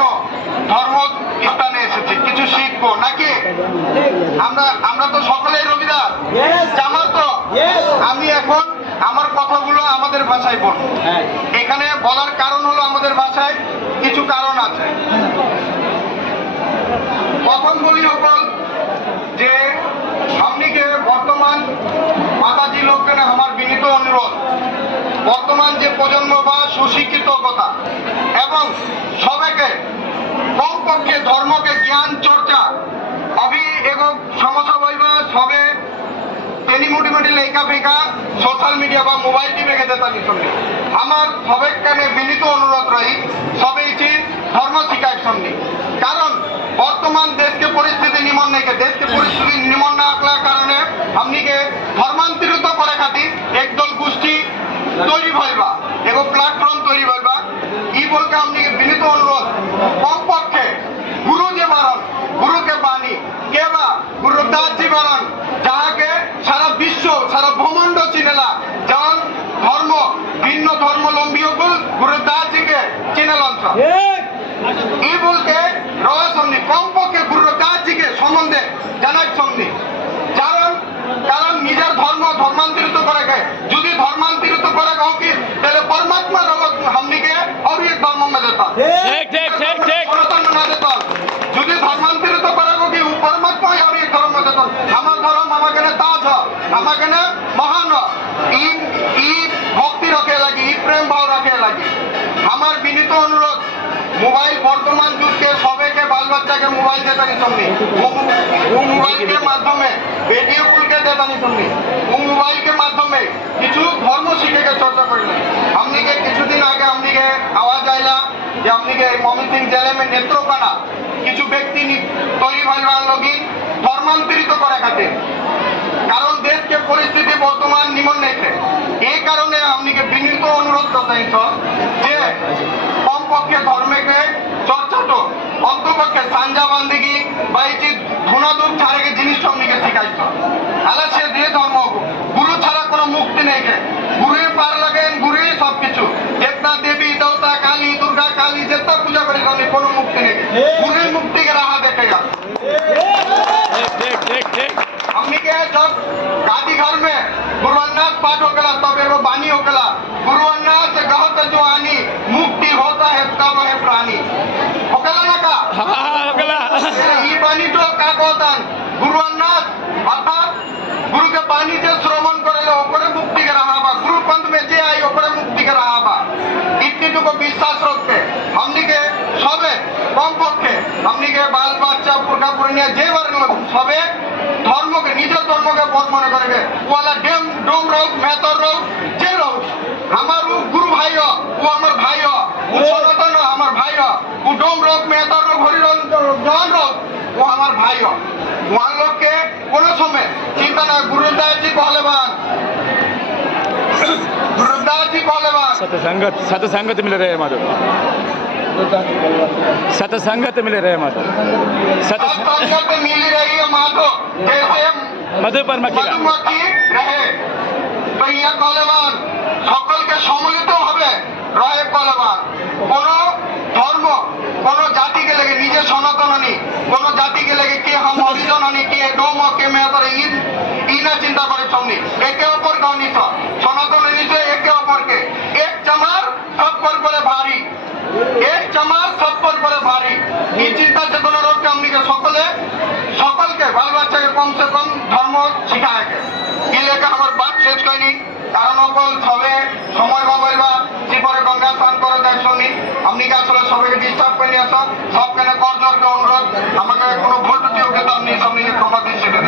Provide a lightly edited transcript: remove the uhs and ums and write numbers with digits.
কেন ধর্ম স্থানে এসেছি, কিছু শিখবো নাকি? আমরা তো সকলেই রবিদাস, জামাত। আমি এখন আমার কথাগুলো আমাদের ভাষায় বলবো। এখানে বলার কারণ হলো আমাদের ভাষায় কিছু কারণ আছে। প্রথম বলি সকল যে আপনিকে বর্তমান মাতাজি লোককে আমার বিনীত অনুরোধ, বর্তমান যে প্রজন্ম বা সুশিক্ষিত কথা এবং সবাইকে কমপক্ষে ধর্মকে জ্ঞান চর্চা অভি এগো সমস্যা বলবা সবে তেনি মোটামুটি লেখা ফেকা সোশ্যাল মিডিয়া বা মোবাইল টিভি খেতে তাদের সঙ্গে আমার সবাই কানে বিনীত অনুরোধ রই সবে ধর্ম শিখার সঙ্গে। কারণ বর্তমান দেশকে পরিস্থিতি নিমন নেই, দেশকে পরিস্থিতি নিমন না রাখার কারণে আপনিকে ধর্মান্তরিত করে খাতি একদল গোষ্ঠী তৈরি হইবা এবং প্ল্যাটফর্ম তৈরি হইবা। ই বলকে আপনিকে বিনীত অনুরোধ কমপক্ষে গুরু যে বারণ গুরুকে বাণী কে বা গুরু দাসজি বারণ যাহাকে সারা বিশ্ব সারা ব্রহ্মাণ্ড চিনেলা, যেমন ধর্ম ভিন্ন ধর্মলম্বী গুরু দাসজিকে চিনেল অংশ এই বলতে রওয়া সঙ্গে কমপক্ষে গুরু দাসজিকে সম্বন্ধে জানার সঙ্গে। কারণ নিজের ধর্ম ধর্মান্তরিত করে গে, যদি ধর্মান্তরিত করে গাও কি তাহলে পরমাত্মা জগৎ हमनिके और एक धर्म में देता सनातन ना देता। যদি ধর্মান্তরিত করে গো কি পরমাত্মা और एक धर्म में देता। আমার ধর্ম আমাকে না তাজ আমাকে না মহান ই ভক্তি রাখে লাগি, ই প্রেম ভাব রাখে লাগি। আমার বিনীত অনুরোধ मोबाइल बर्तमान जुग के सबे के बाल बच्चा के मोबाइल देता नहीं सुननी, वो मोबाइल के माध्यम वीडियो कॉल के देता नहीं सुननी, वो मोबाइल के माध्यम किछु धर्म शिखे के चर्चा करें। हमनी के किछु दिन आगे हमनी के आवाज आयला जे हमनी के मोमिन सिंह जिले में नेत्रोकाना किछु व्यक्ति तैरी भाईवा लोगी धर्मांतरित करे खातिर, कारण देश के परिस्थिति बर्तमान निमन नहीं थे। এই কারণে हमनी के বিনীত অনুরোধ করতেছ যে কমপক্ষে ধর্মকে চর্চা তো অন্তপক্ষে সাঞ্জা বান্দিগি বা এই ধুনাদুর ছাড়াকে জিনিস हमनी के শিখাইছ। আলা সে দিয়ে ধর্ম গুরু ছাড়া কোনো মুক্তি নেই কে, গুরুই পার লাগেন গুরুই সবকিছু। যেটা দেবী দেবতা কালী দুর্গা কালী যেটা পূজা করে কোনো মুক্তি নেই, গুরুই মুক্তি के राह देखेगा। हमनी के जब गादी घर में गुरुअन्नास पाठ होगला तब एगो बानी होगला, गुरुअन्नास कहत जो आनी मुक्ति होता है तब है प्राणी होगला ना का होगला ई बानी तो का कहतन गुरुअन्नास अर्थात गुरु के बानी जे श्रवण करेले ओकरे मुक्ति के राह बा, गुरु पंथ में जे आई ओकरे मुक्ति के राह बा। इतनी को विश्वास रखते हमनी के सबे कम पक्षे हमनी के बाल बच्चा पुरखा पुरनिया जे वर्ग सबे धर्म के निज धर्म के बहुत मन करेंगे वाला डोम रोग मेहतर रोग जे रोग हमार गुरु भाई हो वो हमार भाई हो, वो सनातन हो हमार भाई हो, वो डोम रोग मेहतर रोग हरि रोग जवान रोग वो हमार भाई हो। वहाँ लोग के कोनो समय चिंता ना गुरुदास जी कहले बान गुरुदास जी कहले बान सतसंगत मिल रहे हैं माधव, सतसंगत मिल रहे हैं माधव, सतसंगत मिल रही है माधव जैसे मधुमक्खी रहे तो यहाँ कलेबान सकल के सम्मिलित भावे रहे कलेबान। कोनो धर्म कोनो जाति के लगे निजे सनातन नहीं, कोनो जाति के लगे के हम हरिजन नहीं के डोम के मेहतर इना चिंता करे सामने एके ऊपर गानी था सनातन नीचे एके ऊपर के एक चमार सब पर भारी, एक चमार सब पर भारी। ये चिंता चेतना रोग के हमनी के सकल के बाल बच्चा के कम से कम धर्म शिखाए के ये लेके हमार बात शेष करी। कारण সকল সবে সময় বাবাইবা জীবনে গঙ্গা স্নান করে দেখছনি हमनी के আসলে সবাইকে ডিস্টার্ব করে আসা সব কেন করজোর কে অনুরোধ আমাকে কোনো ভুল ত্রুটি হোক তো আপনি সামনে ক্ষমা দৃষ্টিতে